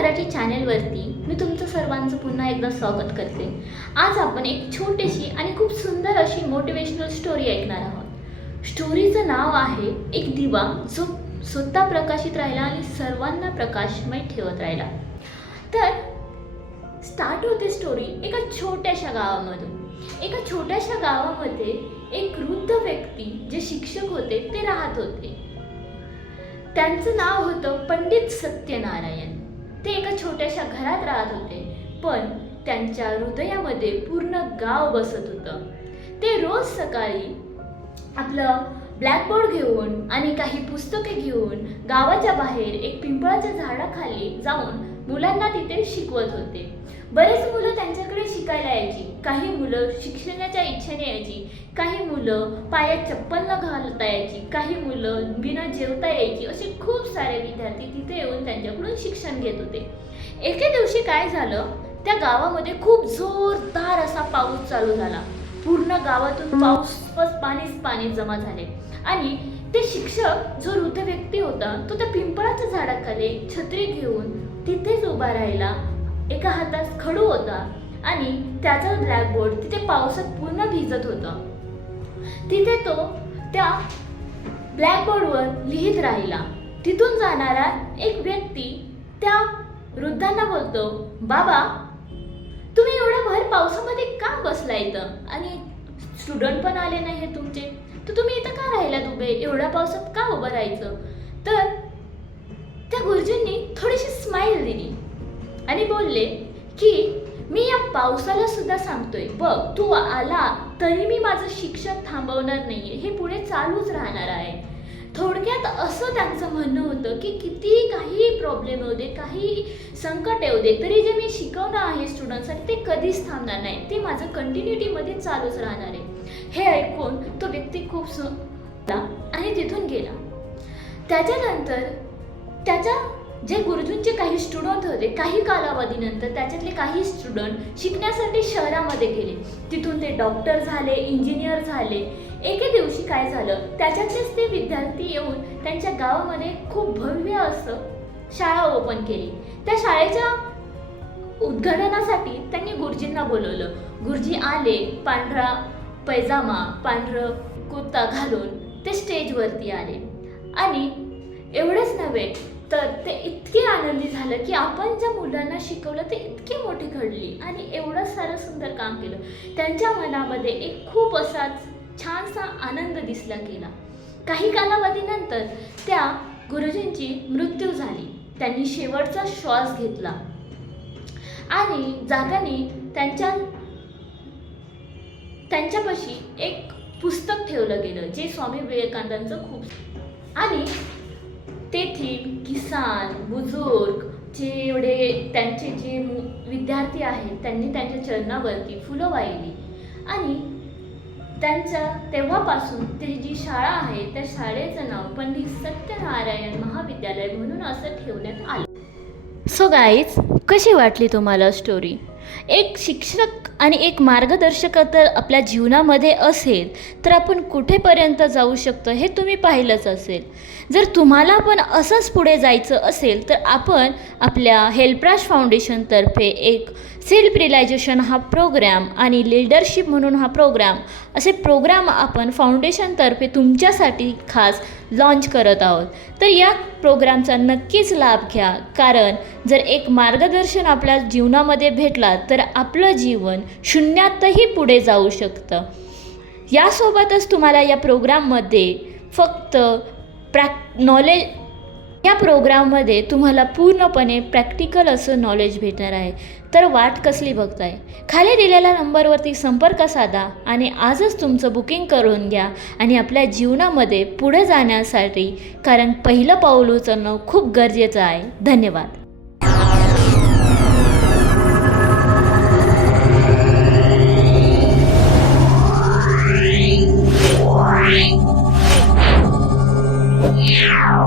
मराठी चॅनेलवरती मी तुमचं सर्वांचं पुन्हा एकदा स्वागत करते। आज आपण एक छोटीशी आणि खूप सुंदर अशी मोटिवेशनल स्टोरी ऐकणार आहोत। स्टोरीचं नाव आहे एक दिवा जो स्वतः प्रकाशित राहिला आणि सर्वांना प्रकाशमय ठेवत राहिला। तर स्टार्ट होते स्टोरी एका छोट्याशा गावामधून। एका छोट्याशा गावामध्ये एक वृद्ध व्यक्ती जे शिक्षक होते ते राहत होते। त्यांचं नाव होतं पंडित सत्यनारायण। ते एका छोट्याशा घरात राहत होते, पण त्यांच्या हृदयामध्ये पूर्ण गाव बसत होतं। ते रोज सकाळी आपलं ब्लॅकबोर्ड घेऊन आणि काही पुस्तके घेऊन गावाच्या बाहेर एक पिंपळाच्या झाडाखाली जाऊन मुलांना तिथे शिकवत होते। बरेच मुलं त्यांच्याकडे शिकायला यायची। काही मुलं शिक्षणाच्या इच्छेने यायची, काही मुलं पायात चप्पल न घालता यायची, काही मुलं बिना जेवता यायची। असे खूप सारे विद्यार्थी तिथे येऊन त्यांच्याकडून शिक्षण घेत होते। एके दिवशी काय झालं, त्या गावामध्ये खूप जोरदार असा पाऊस चालू झाला। पूर्ण गावातून पाणीच पाणी जमा झाले आणि ते शिक्षक जो वृद्ध व्यक्ती होता तो त्या पिंपळाच्या झाडाखाली छत्री घेऊन तिथेच उभा राहिला। एका हातात खडू होता आणि त्याचा ब्लॅकबोर्ड तिथे पावसात पूर्ण भिजत होता। तिथे तो त्या ब्लॅकबोर्डवर लिहित राहिला। तिथून जाणारा एक व्यक्ती त्या वृद्धांना बोलतो, बाबा तुम्ही एवढ्या भर पावसामध्ये का बसला इथं? आणि स्टुडंट पण आले नाही तुमचे, तर तुम्ही इथं का राहिलात उभे? एवढ्या पावसात का उभं राहायचं? तर त्या गुरुजींनी थोडीशी स्माईल दिली आणि बोलले की मी या पावसाला सुद्धा सांगतोय, बघ तू आला तरी मी माझं शिक्षण थांबवणार नाहीये, हे पुढे चालूच राहणार आहे। थोडक्यात असं त्यांचं म्हणणं होतं की किती काही प्रॉब्लेम येऊ दे, काही संकट येऊ दे, तरी जे मी शिकवणं आहे स्टुडंटसाठी ते कधीच थांबणार नाही, ते माझं कंटिन्युटीमध्ये चालूच राहणार आहे। हे ऐकून तो व्यक्ती खूप आणि तिथून गेला। त्याच्यानंतर त्याच्या जे गुरुजींचे काही स्टुडंट होते, काही कालावधीनंतर त्याच्यातले काही स्टुडंट शिकण्यासाठी शहरामध्ये गेले। तिथून ते डॉक्टर झाले, इंजिनियर झाले। एके दिवशी काय झालं, त्याच्यातलेच ते विद्यार्थी येऊन त्यांच्या गावामध्ये खूप भव्य असं शाळा ओपन केली। त्या शाळेच्या उद्घाटनासाठी त्यांनी गुरुजींना बोलवलं। गुरुजी आले, पांढरा पैजामा, पांढरं कुर्ता घालून ते स्टेजवरती आले आणि एवढंच नव्हे तर ते इतके आनंदी झालं की आपण ज्या मुलांना शिकवलं ते इतके मोठे घडली आणि एवढं सारं सुंदर काम केलं। त्यांच्या मनामध्ये एक खूप असा छानसा आनंद दिसला गेला। काही कालावधीनंतर त्या गुरुजींची मृत्यू झाली। त्यांनी शेवटचा श्वास घेतला आणि जाताना त्यांच्यापाशी एक पुस्तक ठेवलं गेलं जे स्वामी विवेकानंदांचं खूप। आणि तेथील किसान बुजुर्ग जे एवढे त्यांचे जे विद्यार्थी आहेत त्यांनी त्यांच्या चरणावरती फुलं वाहिली आणि त्यांच्या तेव्हापासून ती जी शाळा आहे त्या शाळेचं नाव पंडित सत्यनारायण महाविद्यालय म्हणून असं ठेवण्यात आलं। सो गाईज, कशी वाटली तुम्हाला स्टोरी? एक शिक्षक आणि एक मार्गदर्शक तर आपल्या जीवनामध्ये असेल तर आपण कुठेपर्यंत जाऊ शकतो हे तुम्ही पाहिलंच असेल। जर तुम्हाला पण असंच पुढे जायचं असेल तर आपण आपल्या हेल्पराज फाउंडेशनतर्फे एक सेल्फ रिअलायझेशन हा प्रोग्राम आणि लीडरशिप म्हणून हा प्रोग्राम असे प्रोग्राम आपण फाउंडेशनतर्फे तुमच्यासाठी खास लॉन्च करत आहोत। तर या प्रोग्रामचा नक्कीच लाभ घ्या, कारण जर एक मार्गदर्शन आपल्या जीवनामध्ये भेटला तर आपलं जीवन शून्यातही पुढे जाऊ शकतं। यासोबतच तुम्हाला या प्रोग्राममध्ये फक्त नॉलेज, या प्रोग्राममध्ये तुम्हाला पूर्णपणे प्रॅक्टिकल असं नॉलेज भेटणार आहे। तर वाट कसली बघताय? खाली दिलेल्या नंबरवरती संपर्क साधा आणि आजच तुमचं बुकिंग करून घ्या आणि आपल्या जीवनामध्ये पुढे जाण्यासाठी, कारण पहिलं पाऊल उचलणं खूप गरजेचं आहे। धन्यवाद। Yeah.